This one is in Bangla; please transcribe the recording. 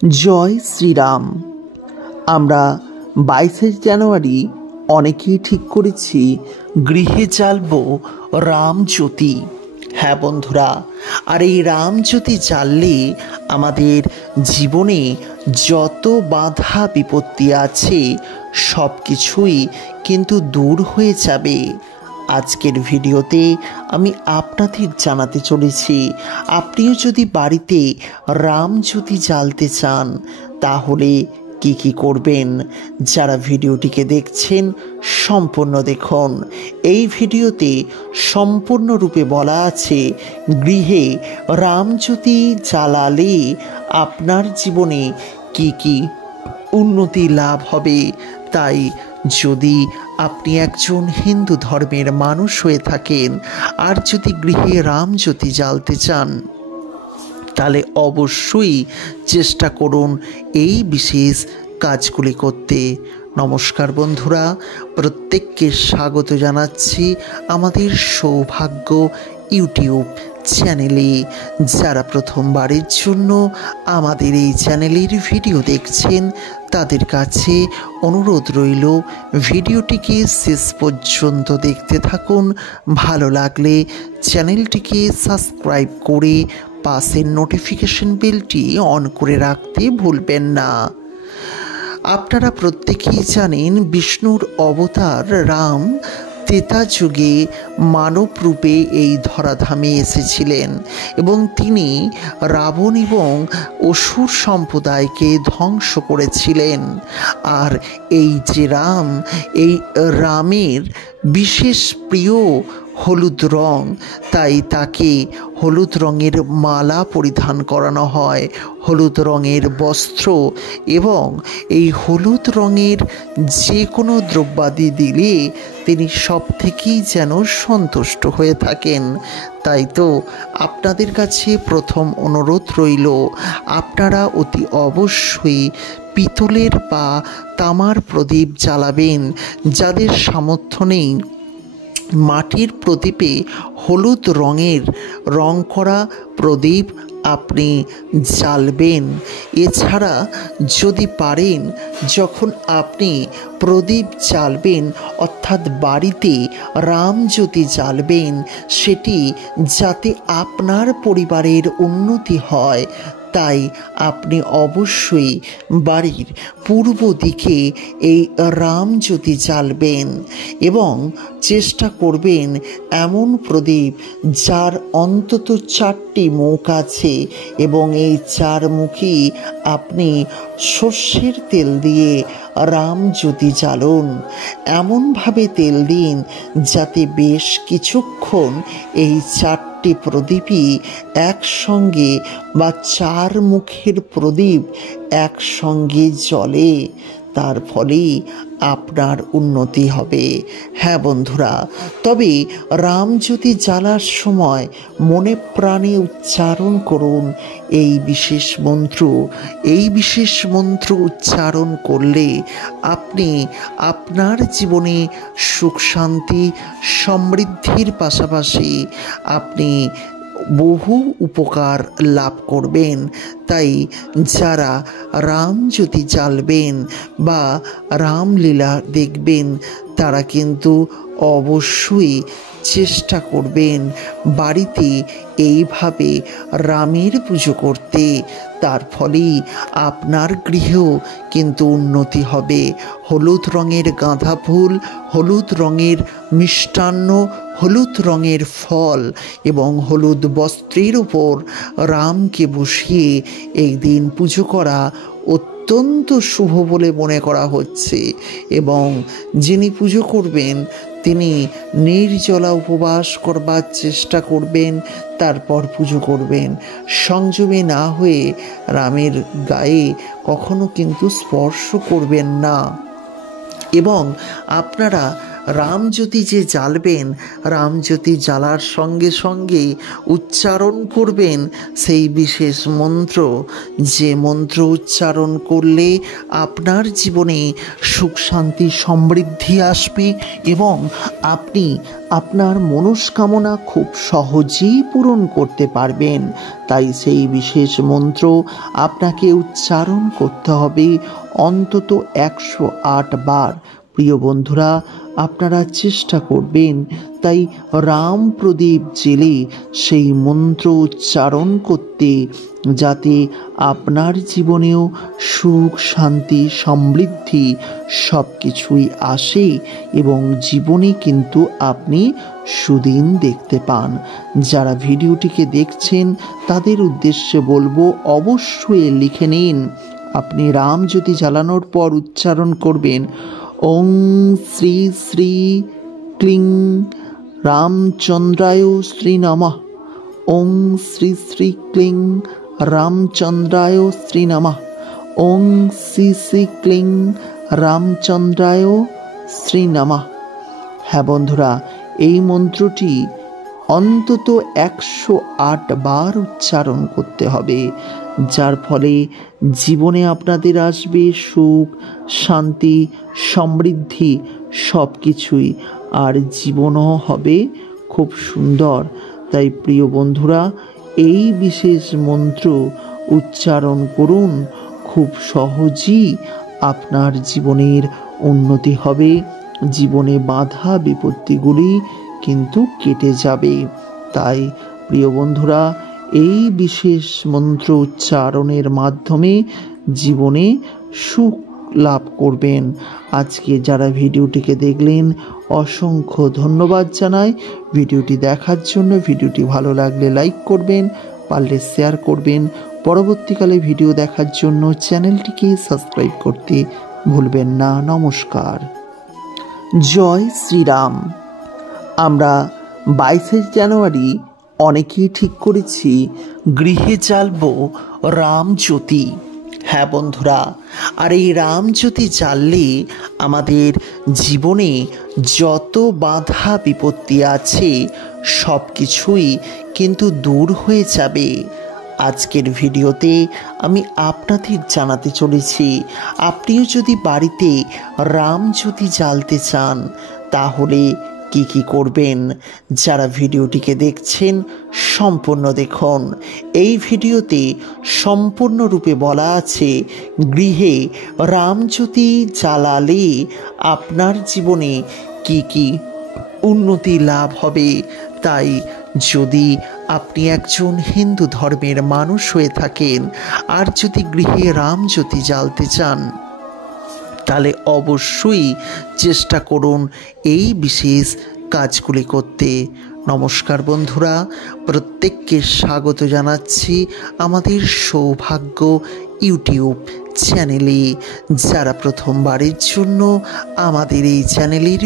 জয় শ্রীরাম। আমরা 22শে জানুয়ারি অনেকেই ঠিক করেছি গৃহে জ্বালব রামজ্যোতি। হ্যাঁ বন্ধুরা, আর এই রামজ্যোতি জ্বাললে আমাদের জীবনে যত বাধা বিপত্তি আছে সব কিছুই কিন্তু দূর হয়ে যাবে। আজকের ভিডিওতে আমি আপনাদের জানাতে চলেছি, আপনিও যদি বাড়িতে রামজ্যোতি জ্বালতে চান তাহলে কি কি করবেন। যারা ভিডিওটিকে দেখছেন সম্পূর্ণ দেখুন। এই ভিডিওতে সম্পূর্ণরূপে বলা আছে গৃহে রামজ্যোতি জ্বালালে আপনার জীবনে কি কি উন্নতি লাভ হবে। তাই যদি আপনি একজন হিন্দু ধর্মের মানুষ হয়ে থাকেন আর যদি গৃহে রামজ্যোতি জ্বালতে চান তাহলে অবশ্যই চেষ্টা করুন এই বিশেষ কাজগুলি করতে। নমস্কার বন্ধুরা, প্রত্যেককে স্বাগত জানাচ্ছি আমাদের সৌভাগ্য ইউটিউব চ্যানেলে। যারা প্রথমবারের জন্য আমাদের এই চ্যানেলের ভিডিও দেখছেন তাদের কাছে অনুরোধ রইল ভিডিওটিকে শেষ পর্যন্ত দেখতে থাকুন। ভালো লাগলে চ্যানেলটিকে সাবস্ক্রাইব করে পাশের নোটিফিকেশন বেলটি অন করে রাখতে ভুলবেন না। আপনারা প্রত্যেকেই জানেন বিষ্ণুর অবতার রাম ত্রেতা যুগে মানব রূপে এই ধরাধামে এসেছিলেন এবং তিনি রাবণ এবং অসুর সম্প্রদায়কে ধ্বংস করেছিলেন। আর এই যে রাম, এই রামের বিশেষ প্রিয় হলুদ রং, তাই তাকে হলুদ রঙের মালা পরিধান করানো হয়, হলুদ রঙের বস্ত্র, এবং এই হলুদ রঙের যে কোনো দ্রব্যাদি দিলে তিনি সব থেকেই যেন সন্তুষ্ট হয়ে থাকেন। তাই তো আপনাদের কাছে প্রথম অনুরোধ রইল, আপনারা অতি অবশ্যই পিতলের বা তামার প্রদীপ জ্বালাবেন। যাদের সামর্থ্য নেই মাটির প্রদীপে হলুদ রঙের রং করা প্রদীপ আপনি জ্বালবেন। এছাড়া যদি পারেন যখন আপনি প্রদীপ জ্বালবেন অর্থাৎ বাড়িতে রামজ্যোতি জ্বালবেন, সেটি যাতে আপনার পরিবারের উন্নতি হয় তাই আপনি অবশ্যই বাড়ির পূর্ব দিকে এই রামজ্যোতি জ্বালবেন এবং চেষ্টা করবেন এমন প্রদীপ যার অন্তত 4টি মুখ আছে এবং এই 4 মুখই আপনি সর্ষের তেল দিয়ে রামজ্যোতি জ্বালুন। এমনভাবে তেল দিন যাতে বেশ কিছুক্ষণ এই 4টি প্রদীপই একসঙ্গে বা 4 মুখের প্রদীপ একসঙ্গে জ্বলে, তার ফলে আপনার উন্নতি হবে। হ্যাঁ বন্ধুরা, তবে রামজ্যোতি জ্বালার সময় মনে প্রাণে উচ্চারণ করুন এই বিশেষ মন্ত্র। এই বিশেষ মন্ত্র উচ্চারণ করলে আপনি আপনার জীবনে সুখ শান্তি সমৃদ্ধির পাশাপাশি আপনি বহু উপকার লাভ করবেন। তাই যারা রামজ্যোতি জ্বালবেন বা রামলীলা দেখবেন তারা কিন্তু অবশ্যই চেষ্টা করবেন বাড়িতে এইভাবে রামের পুজো করতে। তার ফলেই আপনার গৃহেও কিন্তু উন্নতি হবে। হলুদ রঙের গাঁদা ফুল, হলুদ রঙের মিষ্টান্ন, হলুদ রঙের ফল এবং হলুদ বস্ত্রের উপর রামকে বসিয়ে এই দিন পুজো করা অত্যন্ত শুভ বলে মনে করা হচ্ছে। এবং যিনি পুজো করবেন তিনি নির্জলা উপবাস করবার চেষ্টা করবেন, তারপর পুজো করবেন। সংযমী না হয়ে রামের গায়ে কখনো কিন্তু স্পর্শ করবেন না। এবং আপনারা রামজ্যোতি যে জ্বালবেন, রামজ্যোতি জ্বালার সঙ্গে সঙ্গে উচ্চারণ করবেন সেই বিশেষ মন্ত্র, যে মন্ত্র উচ্চারণ করলে আপনার জীবনে সুখ শান্তি সমৃদ্ধি আসবে এবং আপনি আপনার মনস্কামনা খুব সহজেই পূরণ করতে পারবেন। তাই সেই বিশেষ মন্ত্র আপনাকে উচ্চারণ করতে হবে অন্তত 108 বার। প্রিয় বন্ধুরা, আপনারা চেষ্টা করবেন তাই রাম প্রদীপ জেলে সেই মন্ত্র উচ্চারণ করতে, যাতে আপনার জীবনেও সুখ শান্তি সমৃদ্ধি সব কিছুই আসে এবং জীবনে কিন্তু আপনি সুদিন দেখতে পান। যারা ভিডিওটিকে দেখছেন তাদের উদ্দেশ্যে বলবো, অবশ্যই লিখে নিন। আপনি রামজ্যোতি জ্বালানোর পর উচ্চারণ করবেন, ওং শ্রী শ্রী ক্লিং রামচন্দ্রায় শ্রী নমঃ। ওং শ্রী শ্রী ক্লিং রামচন্দ্রায় শ্রী নমঃ। ওং শ্রী শ্রী ক্লিং রামচন্দ্রায় শ্রী নমঃ। হ্যাঁ বন্ধুরা, এই মন্ত্রটি অন্তত 108 বার উচ্চারণ করতে হবে, যার ফলে জীবনে আপনাদের আসবে সুখ শান্তি সমৃদ্ধি সব কিছুই, আর জীবনও হবে খুব সুন্দর। তাই প্রিয় বন্ধুরা, এই বিশেষ মন্ত্র উচ্চারণ করুন, খুব সহজেই আপনার জীবনের উন্নতি হবে, জীবনে বাধা বিপত্তিগুলি কিন্তু কেটে যাবে। তাই প্রিয় বন্ধুরা, এই বিশেষ মন্ত্র উচ্চারণের মাধ্যমে জীবনে সুখ লাভ করবেন। আজকে যারা ভিডিওটিকে দেখলেন অসংখ্য ধন্যবাদ জানাই ভিডিওটি দেখার জন্য। ভিডিওটি ভালো লাগলে লাইক করবেন, পারলে শেয়ার করবেন। পরবর্তীকালে ভিডিও দেখার জন্য চ্যানেলটিকে সাবস্ক্রাইব করতে ভুলবেন না। নমস্কার। জয় শ্রীরাম। আমরা 22 জানুয়ারি অনেকেই ঠিক করেছি গৃহে জ্বালবো রামজ্যোতি। হ্যাঁ বন্ধুরা, আর এই রামজ্যোতি জ্বাললে আমাদের জীবনে যত বাধা বিপত্তি আছে সব কিছুই কিন্তু দূর হয়ে যাবে। আজকের ভিডিওতে আমি আপনাদের জানাতে চলেছি, আপনিও যদি বাড়িতে রামজ্যোতি জ্বালতে চান তাহলে কি কি করবেন। যারা ভিডিওটিকে দেখছেন সম্পূর্ণ দেখুন। এই ভিডিওতে সম্পূর্ণরূপে বলা আছে গৃহে রামজ্যোতি জ্বালালে আপনার জীবনে কি কি উন্নতি লাভ হবে। তাই যদি আপনি একজন হিন্দু ধর্মের মানুষ হয়ে থাকেন আর যদি গৃহে রামজ্যোতি জ্বালতে চান তাহলে অবশ্যই চেষ্টা করুন এই বিশেষ কাজগুলি করতে। নমস্কার বন্ধুরা, প্রত্যেককে স্বাগত জানাচ্ছি আমাদের সৌভাগ্য ইউটিউব চ্যানেলে। যারা প্রথমবারের জন্য আমাদের এই চ্যানেলের